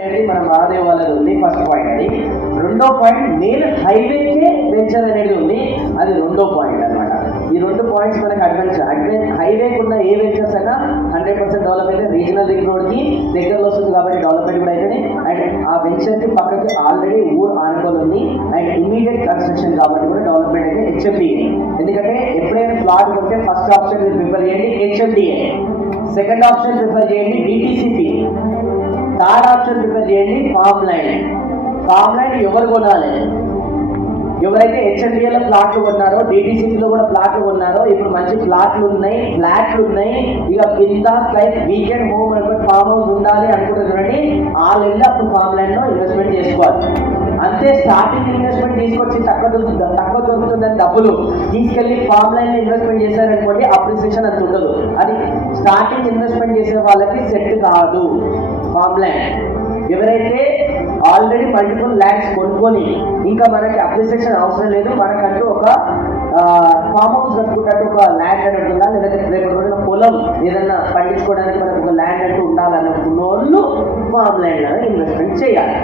అనేది మన మహాదేవ్ వాళ్ళది ఉంది ఫస్ట్ పాయింట్. అది రెండో పాయింట్ మెయిన్ హైవేకే వెంచర్ అనేది ఉంది, అది రెండో పాయింట్ అనమాట. ఈ రెండు పాయింట్స్ మనకి హైవేకి ఉన్న ఏ వెంచర్స్ అయినా 100% డెవలప్ అయితే రీజనల్ రింగ్ రోడ్కి దగ్గరలో వస్తుంది కాబట్టి డెవలప్మెంట్ కూడా అవుతుంది. అండ్ ఆ వెంచర్కి పక్కకి ఆల్రెడీ ఊరు ఆనుకొని ఉంది అండ్ ఇమీడియట్ కన్స్ట్రక్షన్ కాబట్టి కూడా డెవలప్మెంట్ అయితే హెచ్ఎండిఏ. ఎందుకంటే ఎప్పుడైనా ప్లాట్ కొంటే ఫస్ట్ ఆప్షన్ మీరు ప్రిఫర్ చేయండి హెచ్ఎండిఏ, సెకండ్ ఆప్షన్ ప్రిఫర్ చేయండి డిటిసిపి, థర్డ్ ఆప్షన్ ప్రిఫర్ చేయండి ఫామ్ ల్యాండ్. ఫామ్ ల్యాండ్ ఎవరు కొనాలి? ఎవరైతే హెచ్ఎండిఏలో ప్లాట్లు కొన్నారో, డిటిసిపిలో కూడా ప్లాట్లు కొన్నారో, ఇప్పుడు మంచి ఫ్లాట్లు ఉన్నాయి, ఇక బిందాస్ లైఫ్ వీకెండ్ హోమ్ అనుకుంటే ఫామ్ హౌస్ ఉండాలి అనుకుంటున్నారండి, వాళ్ళు వెళ్ళి అప్పుడు ఫామ్ ల్యాండ్లో ఇన్వెస్ట్మెంట్ చేసుకోవాలి. అంతే, స్టార్టింగ్ ఇన్వెస్ట్మెంట్ తీసుకొచ్చి తక్కువ దొరుకుతుందని డబ్బులు తీసుకెళ్లి ఫామ్ లైన్ ఇన్వెస్ట్మెంట్ చేశారనుకోండి అప్రిసియేషన్ అంత ఉండదు. అది స్టార్టింగ్ ఇన్వెస్ట్మెంట్ చేసే వాళ్ళకి సెట్ కాదు ఫామ్ ల్యాండ్. ఎవరైతే ఆల్రెడీ మల్టిపుల్ ల్యాండ్స్ కొనుక్కొని ఇంకా మనకి అప్రిసియేషన్ అవసరం లేదు, మనకంటూ ఒక ఫామ్ హౌస్ కట్టుకుంటూ ఒక ల్యాండ్ అనేది ఉందా, లేదంటే పొలం ఏదన్నా పండించుకోవడానికి మనకు ఒక ల్యాండ్ అంటూ ఉండాలనుకున్న వాళ్ళు ఫామ్ ల్యాండ్ ఇన్వెస్ట్మెంట్ చేయాలి.